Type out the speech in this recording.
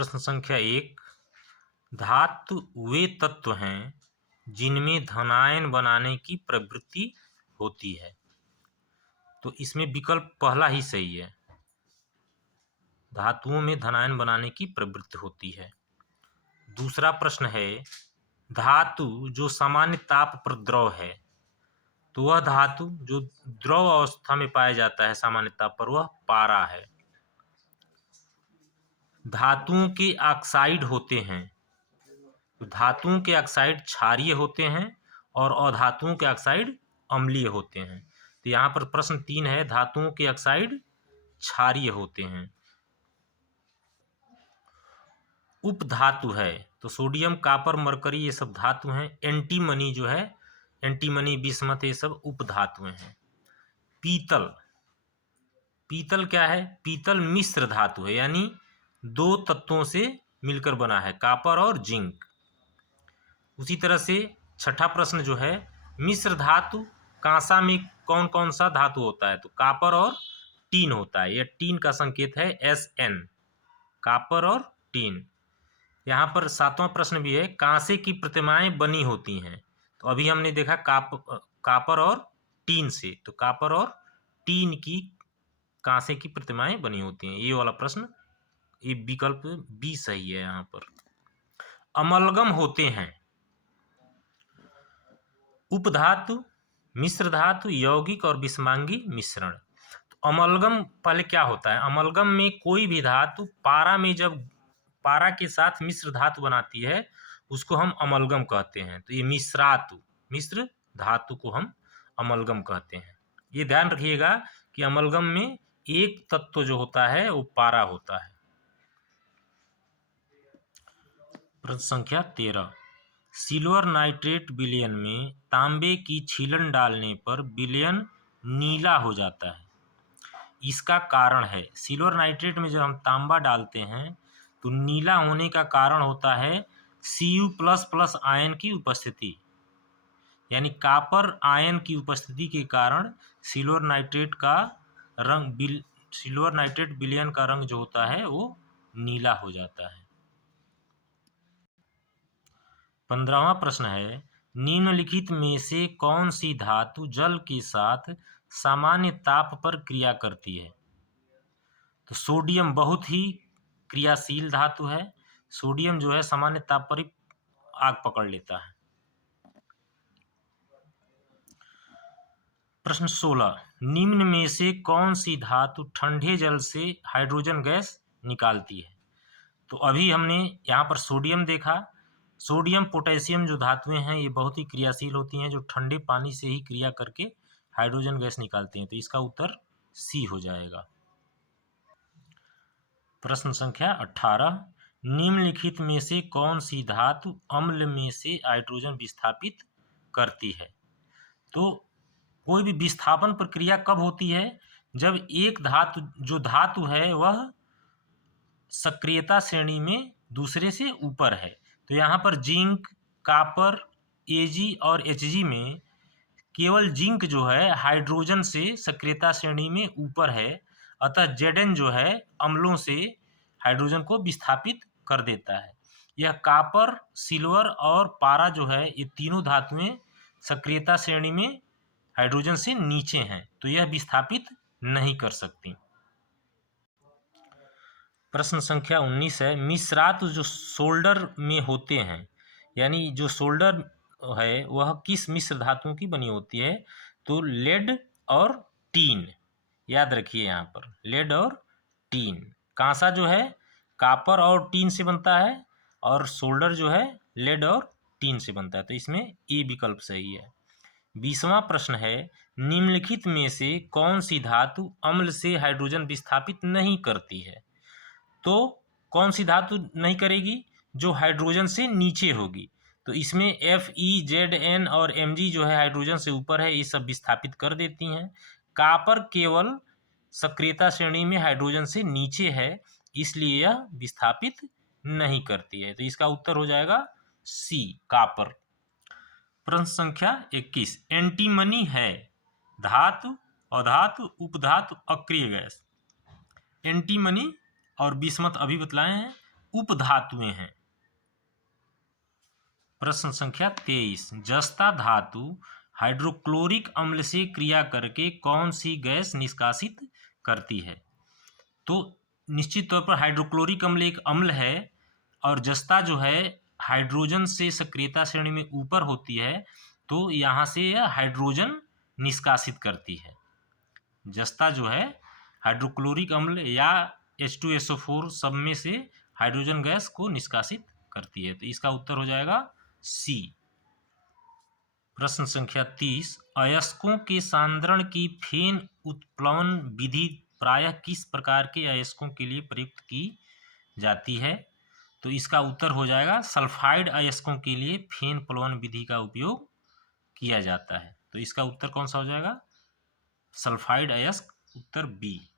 प्रश्न संख्या 1, धातु वे तत्व हैं जिनमें धनायन बनाने की प्रवृत्ति होती है। तो इसमें विकल्प पहला ही सही है, धातुओं में धनायन बनाने की प्रवृत्ति होती है। दूसरा प्रश्न है, धातु जो सामान्य ताप पर द्रव है, तो वह धातु जो द्रव अवस्था में पाया जाता है सामान्य ताप पर, वह पारा है। धातुओं के ऑक्साइड होते हैं, तो धातुओं के ऑक्साइड क्षारीय होते हैं और अधातुओं के ऑक्साइड अम्लीय होते हैं। तो यहाँ पर प्रश्न 3 है, धातुओं के ऑक्साइड क्षारीय होते हैं। उपधातु है, तो सोडियम, कापर, मरकरी ये सब धातु हैं। एंटीमनी जो है, एंटीमनी, बिस्मथ, ये सब उपधातुएं हैं। पीतल, पीतल क्या है? पीतल मिश्र धातु है, यानी दो तत्वों से मिलकर बना है, कापर और जिंक। उसी तरह से छठा प्रश्न जो है, मिश्र धातु कांसा में कौन कौन सा धातु होता है? तो कापर और टीन होता है। यह टीन का संकेत है Sn, कापर और टीन। यहाँ पर सातवां प्रश्न भी है, कांसे की प्रतिमाएं बनी होती हैं। तो अभी हमने देखा कापर और टीन से, तो कापर और टीन की कांसे की प्रतिमाएं बनी होती हैं। ये वाला प्रश्न, ये विकल्प बी सही है। यहाँ पर अमलगम होते हैं, उपधातु, मिश्र धातु, यौगिक और विषमांगी मिश्रण। तो अमलगम पहले क्या होता है? अमलगम में कोई भी धातु पारा में जब पारा के साथ मिश्र धातु बनाती है, उसको हम अमलगम कहते हैं। तो ये मिश्र धातु को हम अमलगम कहते हैं। ये ध्यान रखिएगा कि अमलगम में एक तत्व जो होता है वो पारा होता है। प्रश्न संख्या 13, सिल्वर नाइट्रेट विलयन में तांबे की छीलन डालने पर विलयन नीला हो जाता है, इसका कारण है? सिल्वर नाइट्रेट में जब हम तांबा डालते हैं तो नीला होने का कारण होता है Cu++ आयन की उपस्थिति, यानी कापर आयन की उपस्थिति के कारण सिल्वर नाइट्रेट विलयन का रंग जो होता है वो नीला हो जाता है। 15वां प्रश्न है, निम्नलिखित में से कौन सी धातु जल के साथ सामान्य ताप पर क्रिया करती है? तो सोडियम बहुत ही क्रियाशील धातु है। सोडियम जो है सामान्य ताप पर ही आग पकड़ लेता है। प्रश्न 16, निम्न में से कौन सी धातु ठंडे जल से हाइड्रोजन गैस निकालती है? तो अभी हमने यहाँ पर सोडियम देखा। सोडियम पोटेशियम जो धातुएं हैं ये बहुत ही क्रियाशील होती हैं, जो ठंडे पानी से ही क्रिया करके हाइड्रोजन गैस निकालती हैं। तो इसका उत्तर सी हो जाएगा। प्रश्न संख्या 18, निम्नलिखित में से कौन सी धातु अम्ल में से हाइड्रोजन विस्थापित करती है? तो कोई भी विस्थापन प्रक्रिया कब होती है? जब एक धातु है वह सक्रियता श्रेणी में दूसरे से ऊपर है। तो यहाँ पर जिंक, कापर, Ag और Hg में केवल जिंक जो है हाइड्रोजन से सक्रियता श्रेणी में ऊपर है, अतः Zn जो है अम्लों से हाइड्रोजन को विस्थापित कर देता है। यह कापर, सिल्वर और पारा जो है ये तीनों धातुएं सक्रियता श्रेणी में हाइड्रोजन से नीचे हैं, तो यह विस्थापित नहीं कर सकती। प्रश्न संख्या 19 है, मिश्रात जो सोल्डर में होते हैं, यानी जो सोल्डर है वह किस मिश्र धातुओं की बनी होती है? तो लेड और टीन। याद रखिए यहाँ पर लेड और टीन। कांसा जो है कापर और टीन से बनता है और सोल्डर जो है लेड और टीन से बनता है। तो इसमें ए विकल्प सही है। 20वां प्रश्न है, निम्नलिखित में से कौन सी धातु अम्ल से हाइड्रोजन विस्थापित नहीं करती है? तो कौन सी धातु नहीं करेगी? जो हाइड्रोजन से नीचे होगी। तो इसमें Fe, Zn और Mg जो है हाइड्रोजन से ऊपर है, ये सब विस्थापित कर देती हैं। कापर केवल सक्रियता श्रेणी में हाइड्रोजन से नीचे है, इसलिए यह विस्थापित नहीं करती है। तो इसका उत्तर हो जाएगा सी, कापर। प्रश्न संख्या 21, एंटीमनी है धातु, अधातु, उपधातु, अक्रिय गैस। एंटीमनी और बिस्मथ अभी बतलाए हैं, उपधातुएं हैं। प्रश्न संख्या 23, जस्ता धातु हाइड्रोक्लोरिक अम्ल से क्रिया करके कौन सी गैस निष्कासित करती है? तो निश्चित तौर पर हाइड्रोक्लोरिक अम्ल एक अम्ल है और जस्ता जो है हाइड्रोजन से सक्रियता श्रेणी में ऊपर होती है, तो यहाँ से यह हाइड्रोजन निष्कासित करती है। जस्ता जो है हाइड्रोक्लोरिक अम्ल या H2SO4 सब में से हाइड्रोजन गैस को निष्कासित करती है। तो इसका उत्तर हो जाएगा सी। प्रश्न संख्या 30, अयस्कों के सांद्रण की फेन उत्प्लवन विधि प्रायः किस प्रकार के अयस्कों के लिए प्रयुक्त की जाती है? तो इसका उत्तर हो जाएगा सल्फाइड अयस्कों के लिए फेन प्लवन विधि का उपयोग किया जाता है। तो इसका उत्तर कौन सा हो जाएगा? सल्फाइड अयस्क, उत्तर बी।